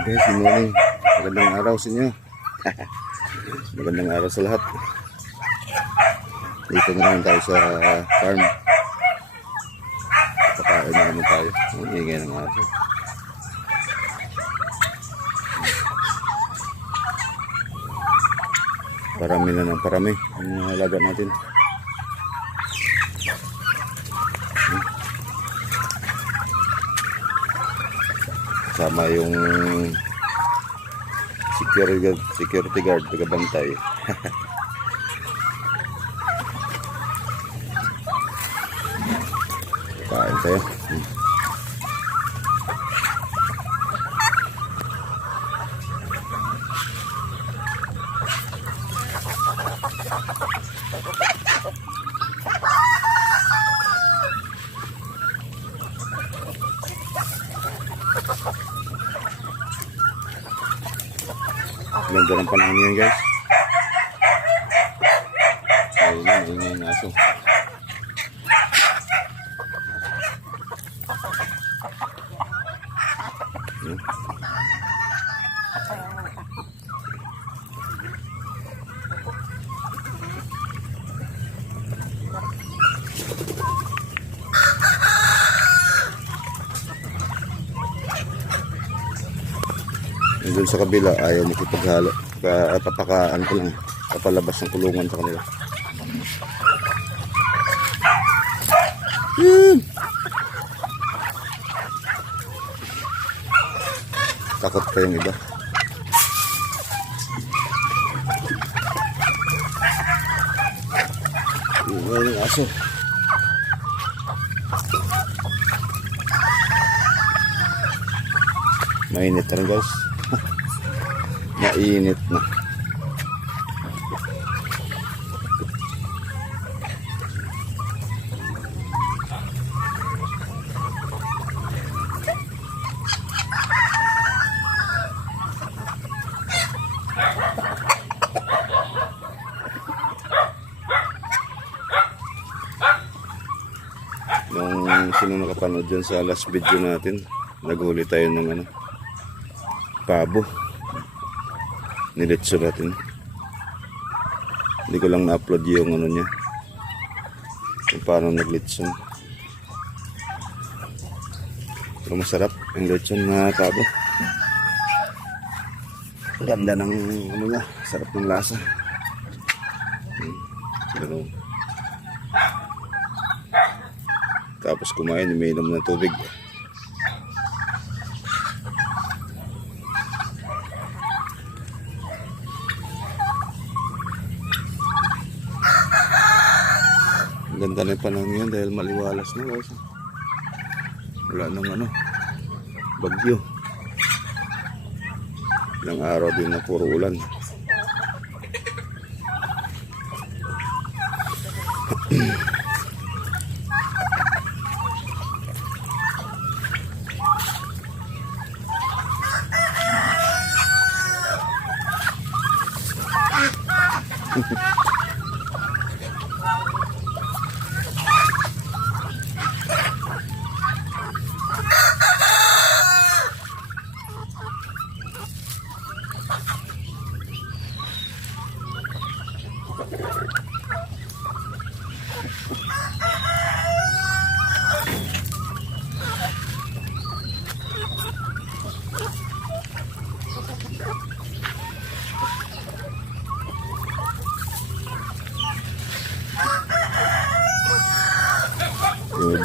Guys, good morning. Magandang araw sa inyo. Magandang araw sa lahat. Dito na naman tayo sa farm. Pakain na naman tayo. Ang ingay ng aso. Parami na ng parami. Ang mga alaga natin. Kasama yung security guard, security guard tagabantay. Kain tayo. Hmm. Ganda ng panahon ngayon guys. Ayun ayun yung aso. Dun sa kabila, ayaw makipaghalo. Pa, papakaan ko lang. Papalabas ng kulungan sa kanila. Hmm. Takot pa yung iba. Yung yung aso. Mainit na guys. Mainit na. Nung sino nakapanood dyan sa last video natin, naghuli tayo ng ano, pabo. Nilitso natin. Hindi ko lang na-upload yung ano niya. Kung paano naglitson. Pero masarap ang lechon na. Ang Ganda ng ano niya, sarap ng lasa. Hmm. Pero tapos kumain, umiinom ng tubig. Ang ganda na yung panahon ngayon dahil maliwalas na guys. Wala nang ano, bagyo. Ilang araw din na puro ulan. Yung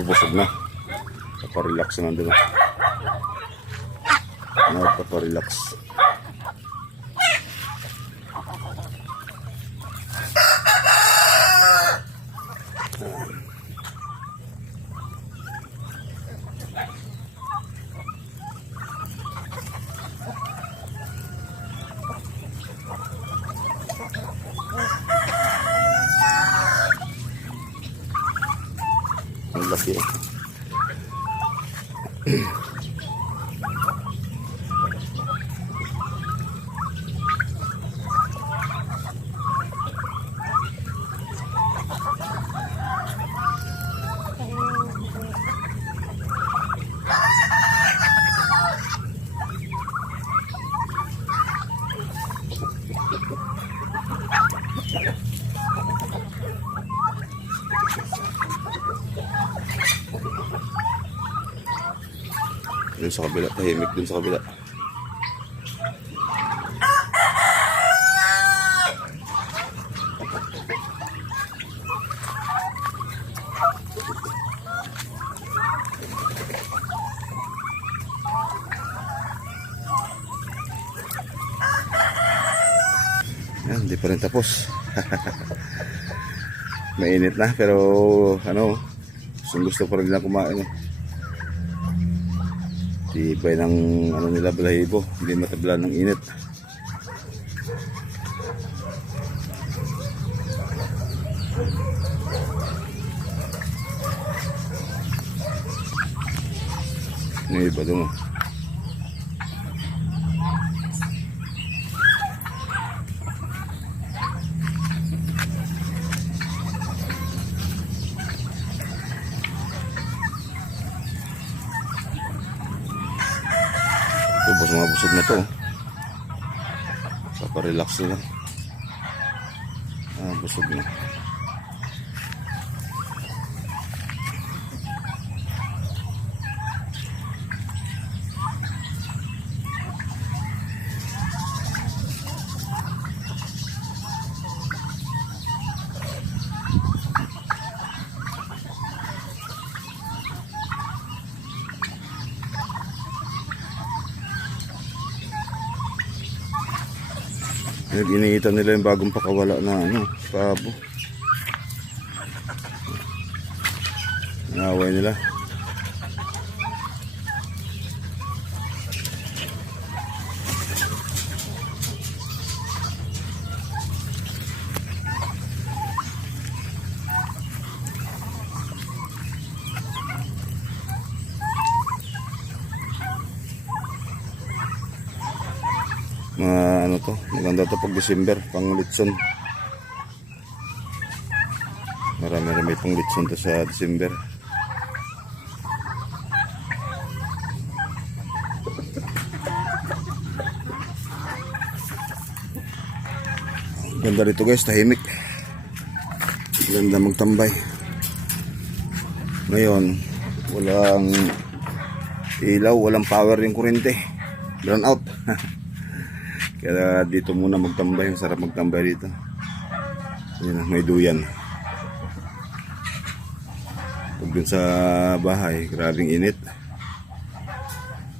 bubusog na. Paparelax na nandun. Nagpaparelax. Ang laki eh. Sa kabila. Tahimik dun sa kabila. Yan, hindi pa rin tapos. Mainit na, pero ano, gusto, pa rin nila kumain eh. Tibay ng ano nila balahibo, hindi matabla ng init. Yung iba doon. Bus mga busog na to. Paparelax nila. Ah, busog na. Yung iniitan nila yung bagong pakawala na ano, pabo. Nangaway nila. Mga ano to, maganda to pag December, pang litson. Marami-rami pang litson to sa December. Ganda rito guys, tahimik. Ganda magtambay. Ngayon, walang ilaw, walang power yung kuryente. Brown out. Kaya dito muna magtambay. Ang sarap magtambay dito. Yan, may duyan. Pag dun sa bahay, grabing init.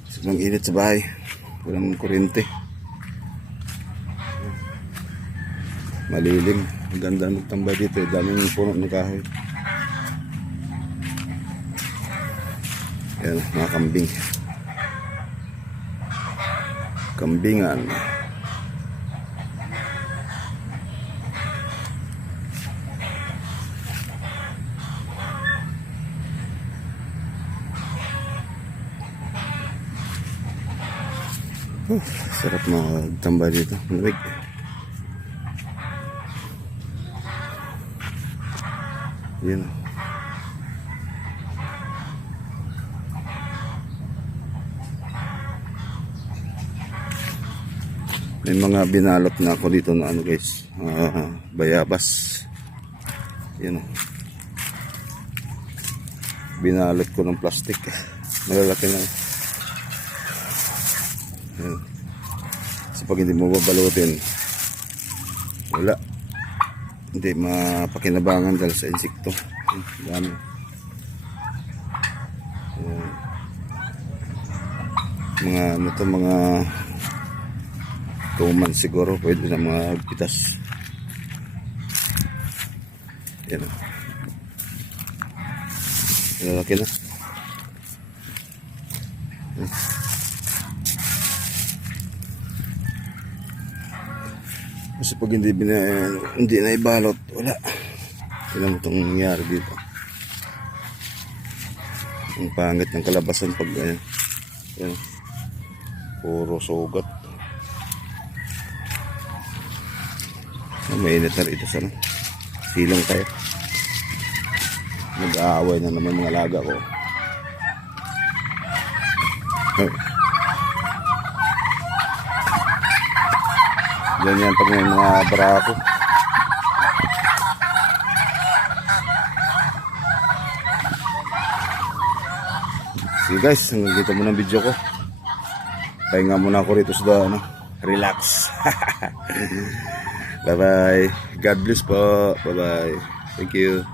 Sobrang init sa bahay. Walang kuryente. Malilim. Ang ganda magtambay dito. Daming puno ni kahoy. Yan, mga kambing. Kambingan. Uh, sarap magtambay dito. Malamig. Yan. May mga binalot na ako dito na ano guys. ah, bayabas. Oh. Binalot ko ng plastic. Malalaki na. Yan. So pag hindi mo babalutin, wala. Hindi mapakinabangan dahil sa insekto. Yan, Dami. Yan. Mga ano to, mga 2 months siguro pwede na magpitas. Yan. o. Lalaki na. Kasi pag hindi, bina, hindi na ibalot, wala. Tignan mo itong nangyari dito. Ang pangit ng kalabasan pag ganyan. Yan. Puro sugat. Oh, mainit na rito sa ano. Silong tayo. Nag-aaway na naman mga laga ko. Oh. Ganyan pag may mga barako. Sige guys, hanggang dito muna ang video ko. Pahinga muna ako rito sa ano, relax. Bye-bye. God bless po. Bye-bye. Thank you.